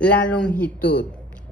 La longitud.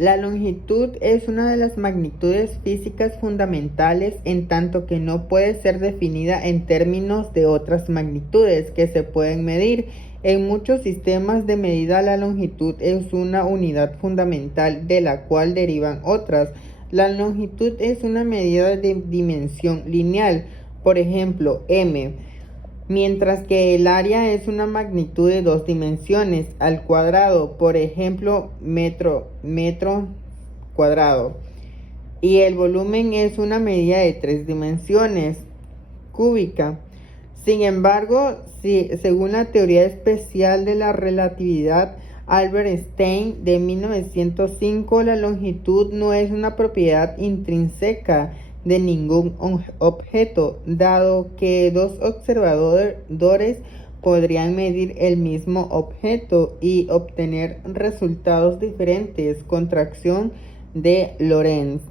La longitud es una de las magnitudes físicas fundamentales en tanto que no puede ser definida en términos de otras magnitudes que se pueden medir. En muchos sistemas de medida la longitud es una unidad fundamental de la cual derivan otras. La longitud es una medida de dimensión lineal, por ejemplo, m, mientras que el área es una magnitud de dos dimensiones al cuadrado, por ejemplo, metro cuadrado. Y el volumen es una medida de tres dimensiones, cúbica. Sin embargo, según la teoría especial de la relatividad Albert Einstein de 1905, la longitud no es una propiedad intrínseca de ningún objeto, dado que dos observadores podrían medir el mismo objeto y obtener resultados diferentes. Contracción de Lorentz.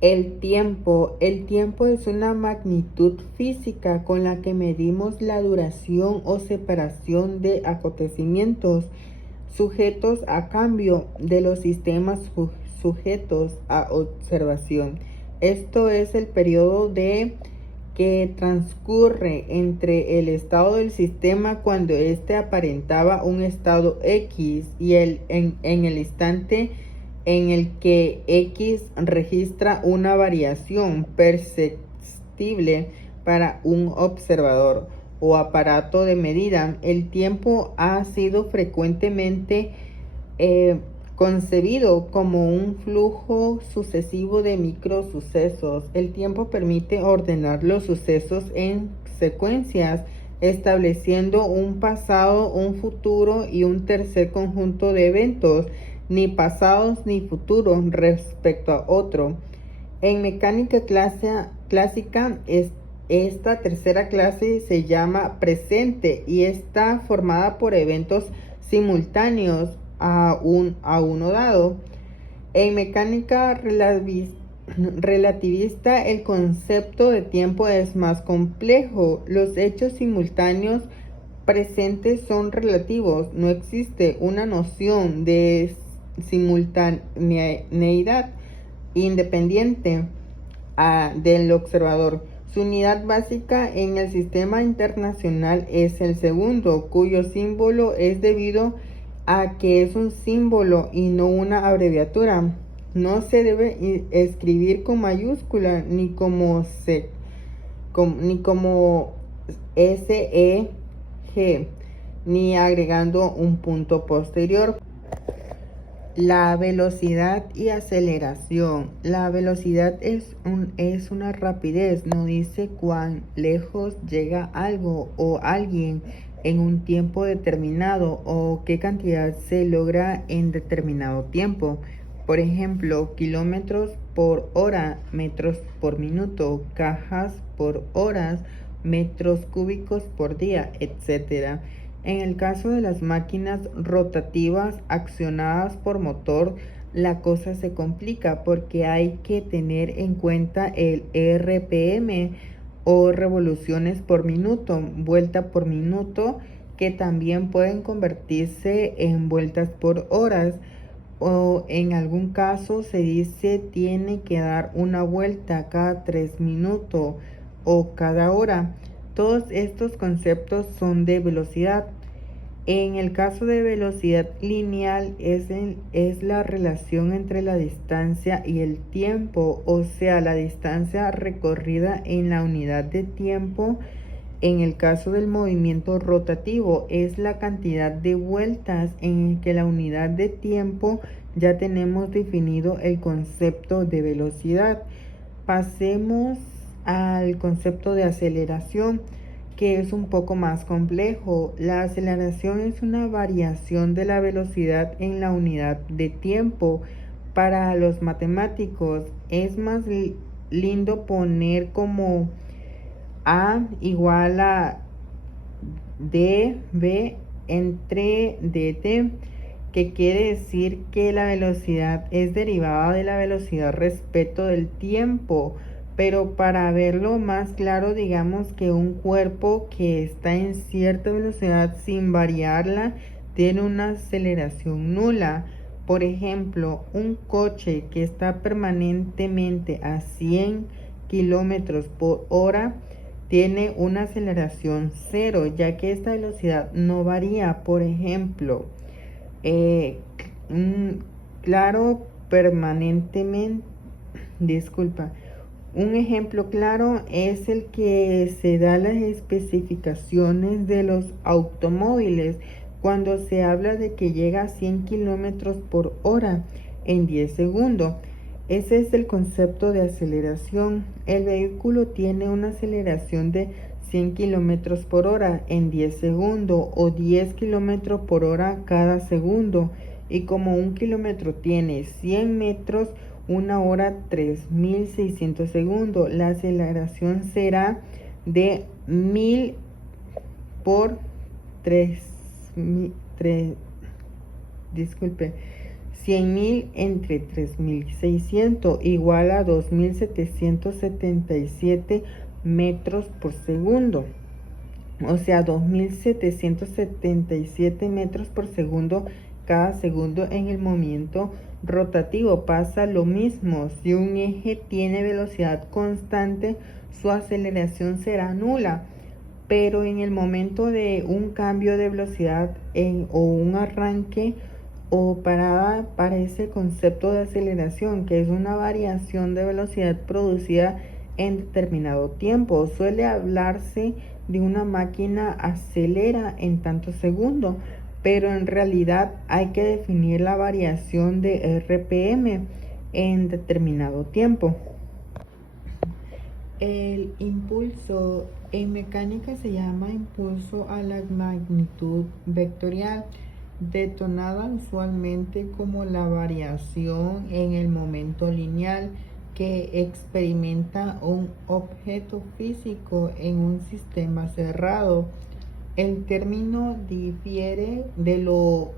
El tiempo es una magnitud física con la que medimos la duración o separación de acontecimientos sujetos a cambio de los sistemas sujetos a observación. Esto es el periodo que transcurre entre el estado del sistema cuando éste aparentaba un estado X y en el instante en el que X registra una variación perceptible para un observador o aparato de medida. El tiempo ha sido frecuentemente concebido como un flujo sucesivo de microsucesos. El tiempo permite ordenar los sucesos en secuencias, estableciendo un pasado, un futuro y un tercer conjunto de eventos, ni pasados ni futuros respecto a otro. En mecánica clásica, esta tercera clase se llama presente y está formada por eventos simultáneos a uno dado. En mecánica relativista, el concepto de tiempo es más complejo. Los hechos simultáneos presentes son relativos. No existe una noción de simultaneidad independiente del observador. Su unidad básica en el sistema internacional es el segundo, cuyo símbolo es debido a que es un símbolo y no una abreviatura. No se debe escribir con mayúscula ni como SEG, ni agregando un punto posterior. La velocidad y aceleración. La velocidad es una rapidez, no dice cuán lejos llega algo o alguien en un tiempo determinado o qué cantidad se logra en determinado tiempo. Por ejemplo, kilómetros por hora, metros por minuto, cajas por horas, metros cúbicos por día, etc. En el caso de las máquinas rotativas accionadas por motor, la cosa se complica porque hay que tener en cuenta el RPM o revoluciones por minuto, vuelta por minuto, que también pueden convertirse en vueltas por horas, o en algún caso se dice tiene que dar una vuelta cada 3 minutos o cada hora. Todos estos conceptos son de velocidad. En el caso de velocidad lineal es la relación entre la distancia y el tiempo, o sea, la distancia recorrida en la unidad de tiempo. En el caso del movimiento rotativo es la cantidad de vueltas en que la unidad de tiempo. Ya tenemos definido el concepto de velocidad. Pasemos al concepto de aceleración, que es un poco más complejo. La aceleración es una variación de la velocidad en la unidad de tiempo. Para los matemáticos es más lindo poner como A igual a dv entre dt, que quiere decir que la velocidad es derivada de la velocidad respecto del tiempo. Pero para verlo más claro, digamos que un cuerpo que está en cierta velocidad sin variarla tiene una aceleración nula. Por ejemplo, un coche que está permanentemente a 100 kilómetros por hora tiene una aceleración cero, ya que esta velocidad no varía. Por ejemplo, claro, permanentemente, disculpa, un ejemplo claro es el que se da las especificaciones de los automóviles cuando se habla de que llega a 100 kilómetros por hora en 10 segundos. Ese es el concepto de aceleración. El vehículo tiene una aceleración de 100 kilómetros por hora en 10 segundos o 10 kilómetros por hora cada segundo. Y como un kilómetro tiene 100 metros, una hora 3600 segundos. La aceleración será de 1000 por 100.000 entre 3600 igual a 2777 metros por segundo. O sea, 2777 metros por segundo cada segundo. En el movimiento rotativo pasa lo mismo. Si un eje tiene velocidad constante, su aceleración será nula. Pero en el momento de un cambio de velocidad o un arranque o parada, aparece el concepto de aceleración, que es una variación de velocidad producida en determinado tiempo. Suele hablarse de una máquina acelera en tantos segundos, pero en realidad hay que definir la variación de RPM en determinado tiempo. El impulso en mecánica se llama impulso a la magnitud vectorial, detonada usualmente como la variación en el momento lineal que experimenta un objeto físico en un sistema cerrado. El término difiere de lo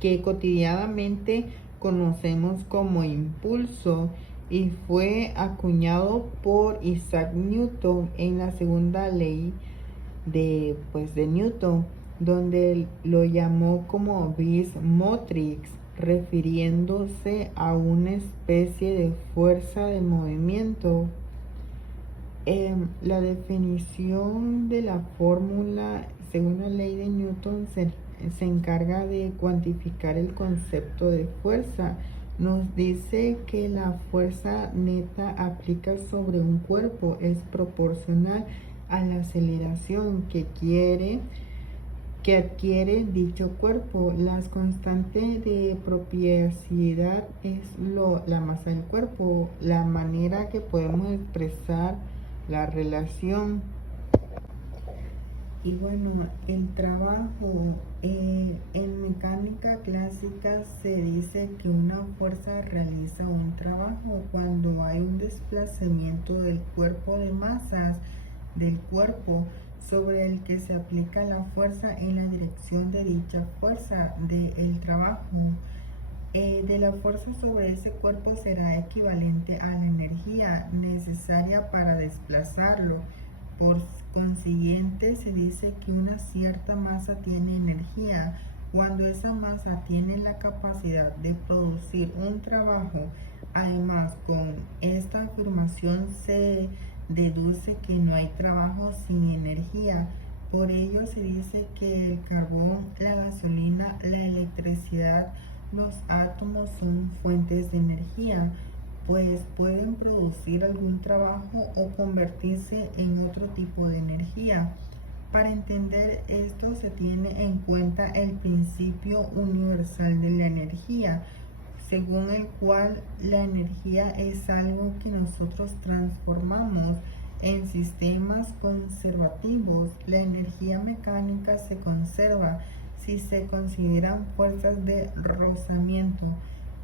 que cotidianamente conocemos como impulso y fue acuñado por Isaac Newton en la segunda ley de Newton, donde lo llamó como vis motrix, refiriéndose a una especie de fuerza de movimiento. La definición de la fórmula, según la ley de Newton, se encarga de cuantificar el concepto de fuerza. Nos dice que la fuerza neta aplicada sobre un cuerpo es proporcional a la aceleración que adquiere dicho cuerpo. Las constantes de propiecidad es la masa del cuerpo, la manera que podemos expresar la relación. Y bueno, el trabajo en mecánica clásica se dice que una fuerza realiza un trabajo cuando hay un desplazamiento del cuerpo de masas del cuerpo sobre el que se aplica la fuerza en la dirección de dicha fuerza del trabajo. De la fuerza sobre ese cuerpo será equivalente a la energía necesaria para desplazarlo. Por consiguiente, se dice que una cierta masa tiene energía cuando esa masa tiene la capacidad de producir un trabajo. Además, con esta afirmación se deduce que no hay trabajo sin energía. Por ello se dice que el carbón, la gasolina, la electricidad, los átomos son fuentes de energía, pues pueden producir algún trabajo o convertirse en otro tipo de energía. Para entender esto se tiene en cuenta el principio universal de la energía, según el cual la energía es algo que nosotros transformamos en sistemas conservativos. La energía mecánica se conserva si se consideran fuerzas de rozamiento.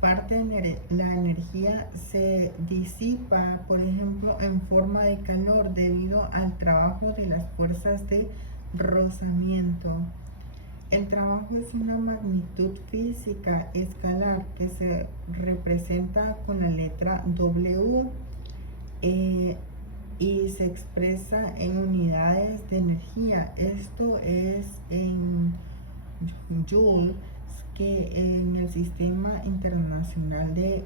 Parte de la energía se disipa, por ejemplo, en forma de calor debido al trabajo de las fuerzas de rozamiento. El trabajo es una magnitud física escalar que se representa con la letra W y se expresa en unidades de energía. Esto es en joules, que en el Sistema Internacional de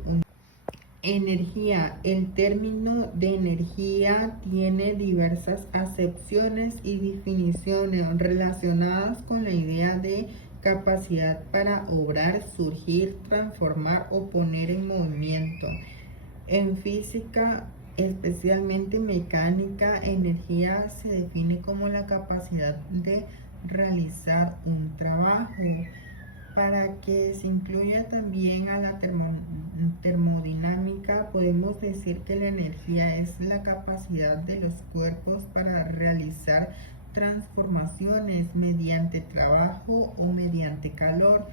Energía. El término de energía tiene diversas acepciones y definiciones relacionadas con la idea de capacidad para obrar, surgir, transformar o poner en movimiento. En física, especialmente mecánica, energía se define como la capacidad de realizar un trabajo. Para que se incluya también a la termodinámica, podemos decir que la energía es la capacidad de los cuerpos para realizar transformaciones mediante trabajo o mediante calor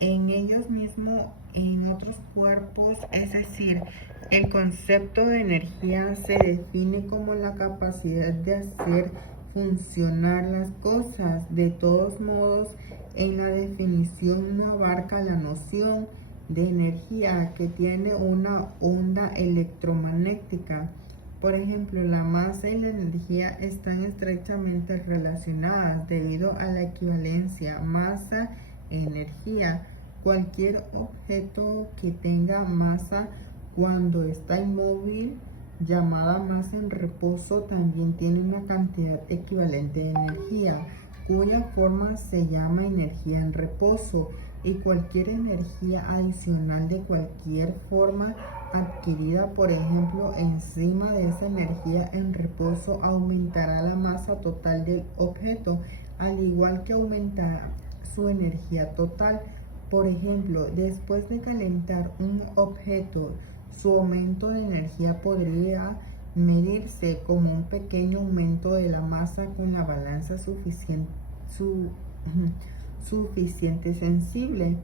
en ellos mismos, en otros cuerpos. Es decir, el concepto de energía se define como la capacidad de hacer funcionar las cosas. De todos modos, en la definición no abarca la noción de energía que tiene una onda electromagnética. Por ejemplo, la masa y la energía están estrechamente relacionadas debido a la equivalencia masa-energía. Cualquier objeto que tenga masa cuando está inmóvil, llamada masa en reposo, también tiene una cantidad equivalente de energía, cuya forma se llama energía en reposo, y cualquier energía adicional de cualquier forma adquirida, por ejemplo, encima de esa energía en reposo, aumentará la masa total del objeto, al igual que aumentará su energía total. Por ejemplo, después de calentar un objeto, su aumento de energía podría medirse como un pequeño aumento de la masa con la balanza suficiente sensible.